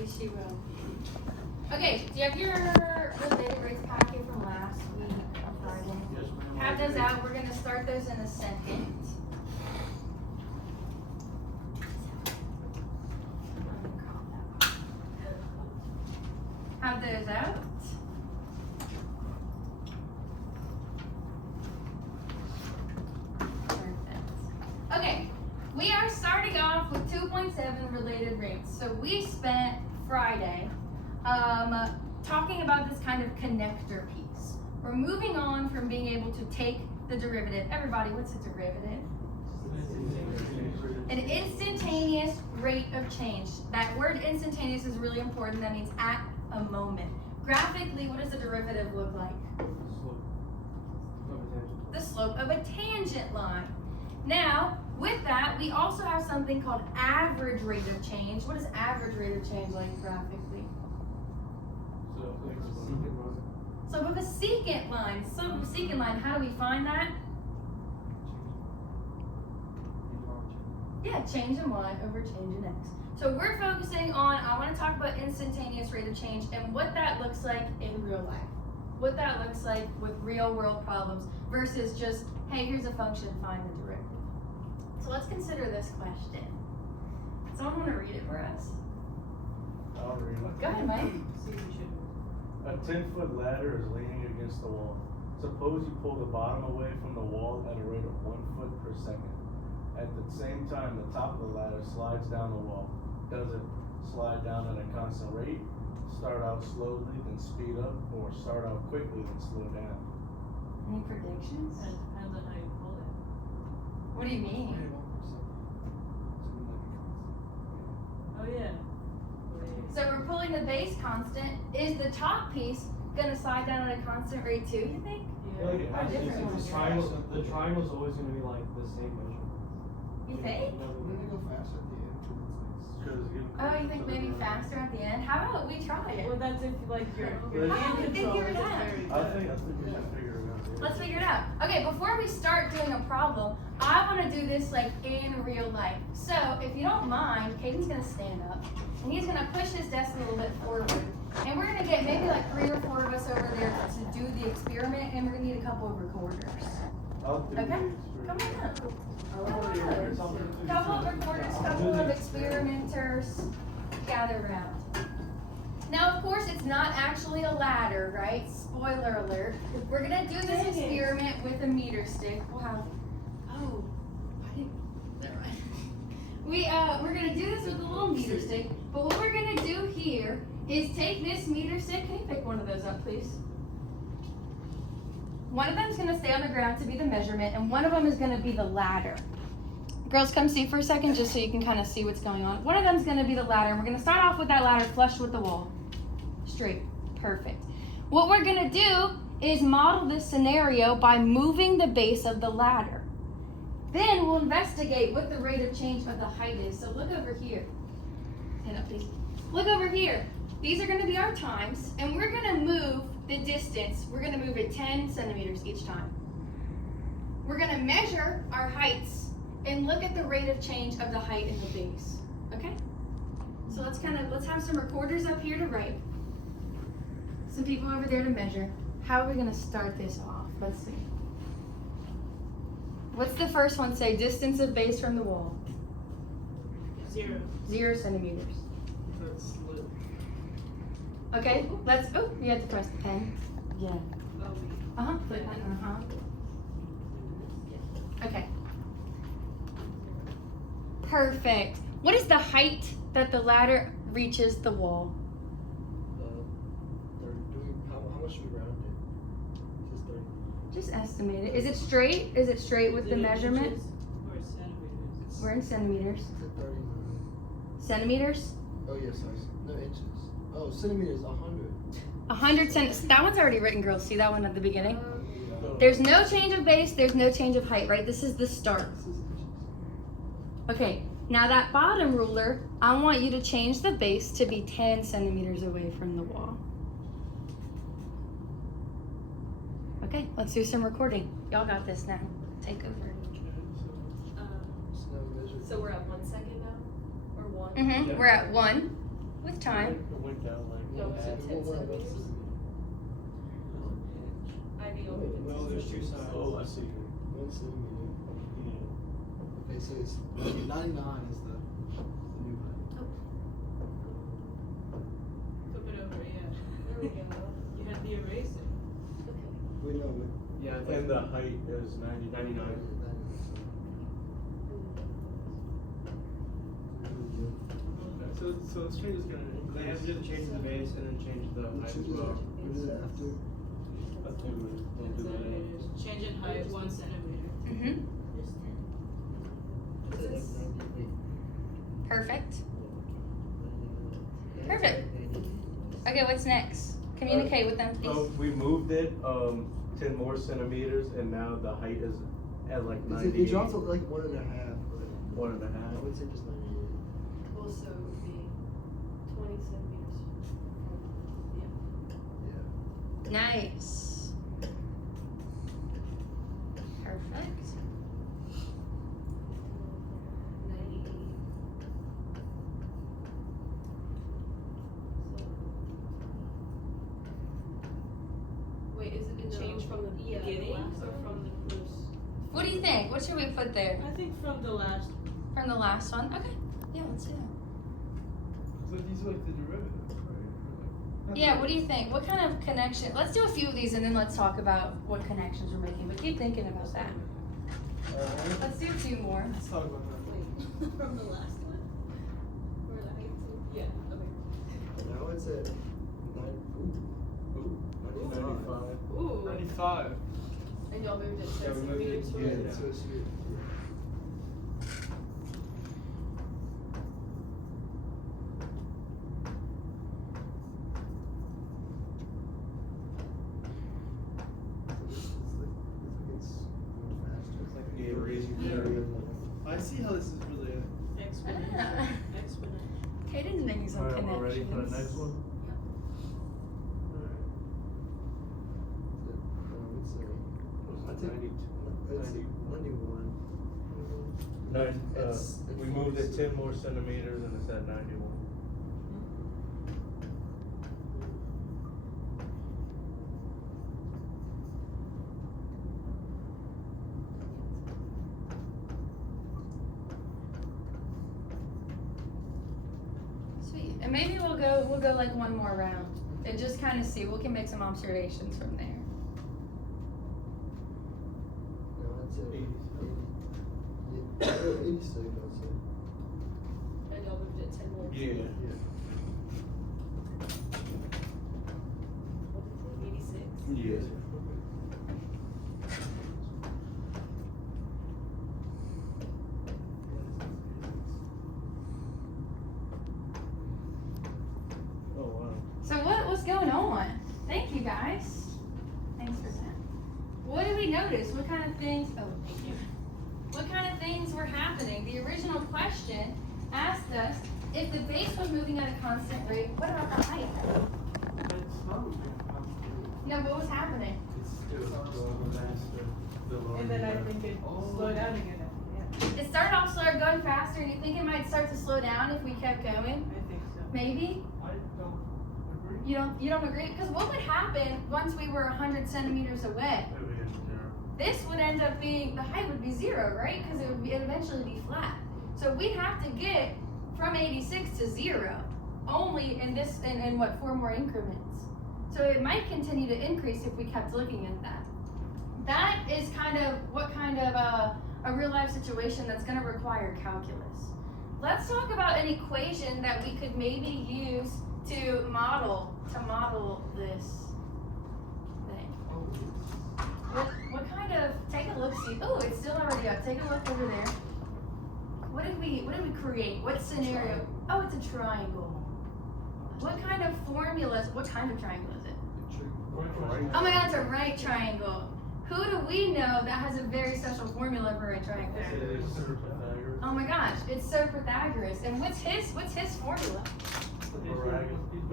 Maybe she will. Okay, do you have your related rates packet from last week on Friday? Yes, ma'am. Have those out. We're going to start those in a second. Have those out. Perfect. Okay, we are starting off with 2.7 related rates. So we spent Friday talking about this kind of connector piece. We're moving on from being able to take the derivative. Everybody, what's a derivative? An instantaneous rate of change. That word instantaneous is really important. That means at a moment. Graphically, what does a derivative look like? The slope of a tangent line. Now, with that, we also have something called average rate of change. What is average rate of change like graphically? Slope of a secant line. Slope of a secant line, how do we find that? Yeah, change in y over change in x. So we're focusing on, I want to talk about instantaneous rate of change and what that looks like in real life. What that looks like with real world problems versus just, hey, here's a function, find the derivative. So let's consider this question. Someone want to read it for us? I'll read it. Go ahead, Mike. A 10-foot ladder is leaning against the wall. Suppose you pull the bottom away from the wall at a rate of 1 foot per second. At the same time, the top of the ladder slides down the wall. Does it slide down at a constant rate, start out slowly, then speed up, or start out quickly, then slow down? Any predictions? It depends on how you pull it. What do you mean? Oh yeah. So we're pulling the base constant. Is the top piece gonna slide down at a constant rate too, you think? Yeah. Or different ones? The triangle's always going to be like the same measurement. You think? We're gonna go faster at the end. Oh, you think maybe faster at the end? How about we try it? Well, that's if like your How hand do we control figure it is out? very I good. think we should figure it out. Let's figure it out. Okay, before we start doing a problem, I want to do this like in real life. So if you don't mind, Caden's gonna stand up and he's gonna push his desk a little bit forward. And we're gonna get maybe like 3 or 4 of us over there to do the experiment, and we're gonna need a couple of recorders. I'll do Okay? the Come on up. experiment. Couple of recorders, couple of experimenters, gather around. Now, of course, it's not actually a ladder, right? Spoiler alert. We're gonna do this experiment with a meter stick. We'll have, oh, I didn't, never mind. We're gonna do this with a little meter stick, but what we're gonna do here is take this meter stick. Can you pick one of those up, please? One of them is gonna stay on the ground to be the measurement, and one of them is gonna be the ladder. Girls, come see for a second just so you can kind of see what's going on. One of them is gonna be the ladder, and we're gonna start off with that ladder flush with the wall. Straight, perfect. What we're gonna do is model this scenario by moving the base of the ladder. Then we'll investigate what the rate of change of the height is. So look over here. Stand up, please. Look over here. These are gonna be our times, and we're gonna move the distance. We're gonna move it 10 centimeters each time. We're gonna measure our heights and look at the rate of change of the height in the base, okay? So let's have some recorders up here to write. Some people over there to measure. How are we gonna start this off? Let's see. What's the first one say? Distance of base from the wall. 0. 0 centimeters. That's split. Okay, you have to press the pen. Yeah. Oh, Click on, Okay. Perfect. What is the height that the ladder reaches the wall? 30. How much should we round it? Just 30. Just estimate it. Is it straight? Is it straight with the measurement? Or centimeters. We're in centimeters. Is it 30? Centimeters? Oh yes, no inches. Oh, centimeters, 100. 100 centimeters. That one's already written, girls. See that one at the beginning? Yeah. There's no change of base. There's no change of height, right? This is the start. Okay, now that bottom ruler, I want you to change the base to be 10 centimeters away from the wall. Okay, let's do some recording. Y'all got this now. Take over. It's no measure. So we're at 1 second now? Or 1? We're at 1. with time. It went down like. No, one it's half. a 10 centimeters. IB over No, there's two sides. Oh, I see. 1 centimeter. Yeah. Okay, so it's 99 is the new height. Flip it over, yeah. There we go. You had the eraser. We know it. Yeah, it's And like the height is 99. So the string is gonna they have to do the change of the base and then change the height as We well. did it after. I think we don't do that. Change in height 1 centimeter. Mm-hmm. Perfect. Perfect. Okay, what's next? Communicate with them, please. So we moved it 10 more centimeters, and now the height is at like It 98. drops to like 1.5. But 1.5. I would say just 98. Also, it would be 20 centimeters from, Nice. Perfect. 98. Wait, is it a change from the Yeah, the beginning last or one. from the first? What do you think? What should we put there? I think from the last. From the last one? Okay. Yeah, let's do that. So these are like the derivatives, right? Yeah, what do you think? What kind of connection? Let's do a few of these and then let's talk about what connections we're making. But keep thinking about that. Let's do a few more. Let's talk about that. Wait, from the last one? Or the height too? Yeah, okay. Now it's at 95. Ooh. 95. And y'all moved it 10 Yeah, we moved it, centimeters from Yeah, yeah. so it's here. Yeah, raising I see how this is really. Exponential. Ah. Exponential. Kaden's making some Alright, connections. we're ready for the next one? It's 91. We moved it 10 more centimeters, and it's at 91. Sweet. And maybe we'll go like one more round and just kind of see. We can make some observations from there. No, it's at 80. Yeah, 86, I'll say. And y'all moved it 10 more. Yeah. What did it say, 86? Yes. Oh, wow. So what was going on? Thank you guys. Thanks for that. What did we notice? What kind of things? Oh, thank you. What kind of things were happening? The original question asked us if the base was moving at a constant rate. What about the height? It's not moving constantly. No, what was happening? It's still going faster. The lower And then I you think it slowed down again. Yeah, It started off slow, going faster, and you think it might start to slow down if we kept going? I think so. Maybe. I don't agree. You don't agree? Because what would happen once we were 100 centimeters away? Maybe it's zero. This would end up being, the height would be 0, right? Because it'd eventually be flat. So we'd have to get from 86 to 0, only in this, in what, 4 more increments. So it might continue to increase if we kept looking at that. That is kind of a real life situation that's gonna require calculus. Let's talk about an equation that we could maybe use to model this thing. What kind of, take a look, see, oh, it's still already up. Take a look over there. What did we create? What scenario? Oh, it's a triangle. What kind of formulas, what kind of triangle is it? Oh my god, it's a right triangle. Who do we know that has a very special formula for a triangle? Oh my gosh, it's Sir Pythagoras. And what's his formula? The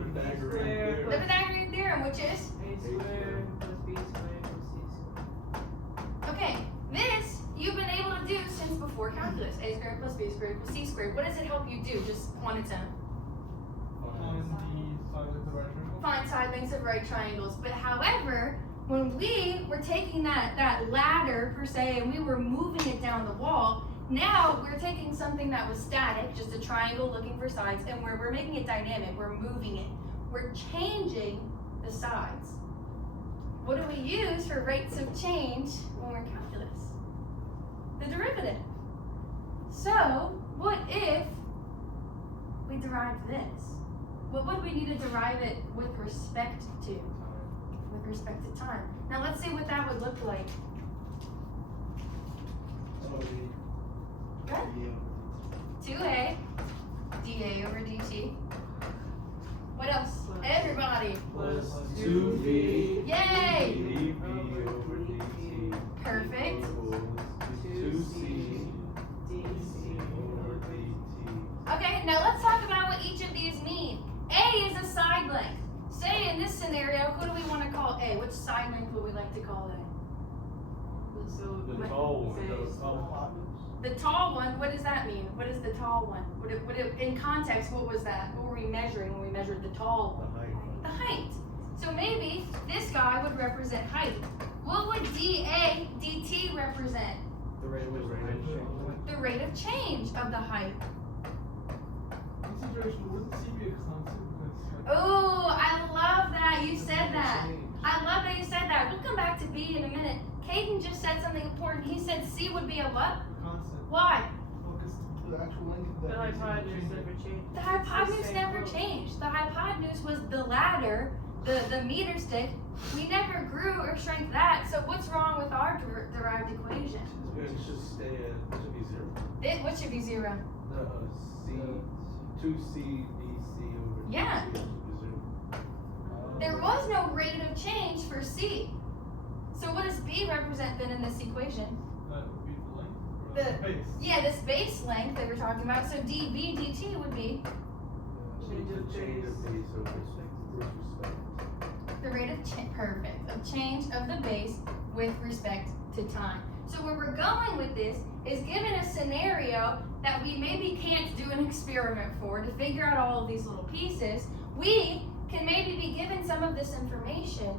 Pythagorean The Pythagorean theorem, which is? A squared plus B squared plus C squared. Okay, this you've been able to do since before calculus. A squared plus B squared equals C squared. What does it help you do just on its own? lengths of right triangles. But however, when we were taking that ladder per se and we were moving it down the wall, now we're taking something that was static, just a triangle looking for sides, and we're making it dynamic. We're moving it. We're changing the sides. What do we use for rates of change when we're in calculus? The derivative. So, what if we derived this? What would we need to derive it with respect to? With respect to time. Now let's see what that would look like. Good? 2a dA over dt. What else? Everybody. Plus 2b Yay! dv over dt. Perfect. Equals 2c dc over dt. Okay, now let's talk about what each of these mean. A is a side length. Say in this scenario, who do we want to call A? Which side length would we like to call A? So The tall one. The tall one, what does that mean? What is the tall one? In context, what was that? What were we measuring when we measured the tall one? The height. The height. So maybe this guy would represent height. What would dA dt represent? The rate at which the height changes. The rate of change of the height. Consideration, wouldn't C be a constant? Oh, I love that you said that. I love that you said that. We'll come back to B in a minute. Caden just said something important. He said C would be a what? Constant. Why? Well, 'cause the actual length of the that. hypotenuse never changed. The hypotenuse never changed. The hypotenuse was the ladder, the meter stick. We never grew or shrank that. So what's wrong with our derived equation? It should stay at, it should be 0. What should be 0? The C, 2c dc over dt. Yeah. Should be 0. There was no rate of change for C. So what does B represent then in this equation? That would be the length. Or The- the base. Yeah, this base length that we're talking about. So dB dt would be Change of base over respect. the rate of change of the base with respect to time. So where we're going with this is given a scenario that we maybe can't do an experiment for to figure out all of these little pieces, we can maybe be given some of this information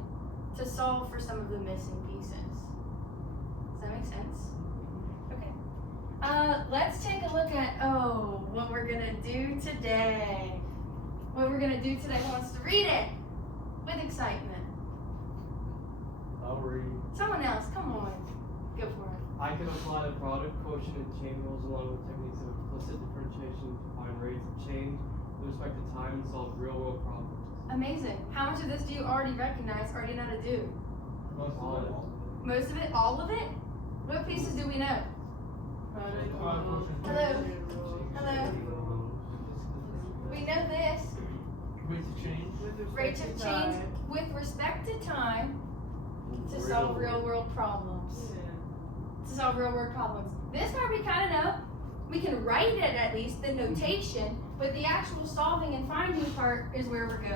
to solve for some of the missing pieces. Does that make sense? Okay. Let's take a look at, what we're gonna do today. What we're gonna do today, who wants to read it? With excitement. I'll read. Someone else, come on. Go for it. I can apply the product, quotient, and chain rules along with techniques of implicit differentiation to find rates of change with respect to time and solve real-world problems. Amazing. How much of this do you already recognize, already know to do? Most All of of it. it. Most of it? All of it? What pieces do we know? Product, Hello? Hello? We know this. Rate of change. Rate of change with respect to time to solve real world problems. To solve real world problems. This part we kind of know. We can write it at least, the notation, but the actual solving and finding part is where we're going.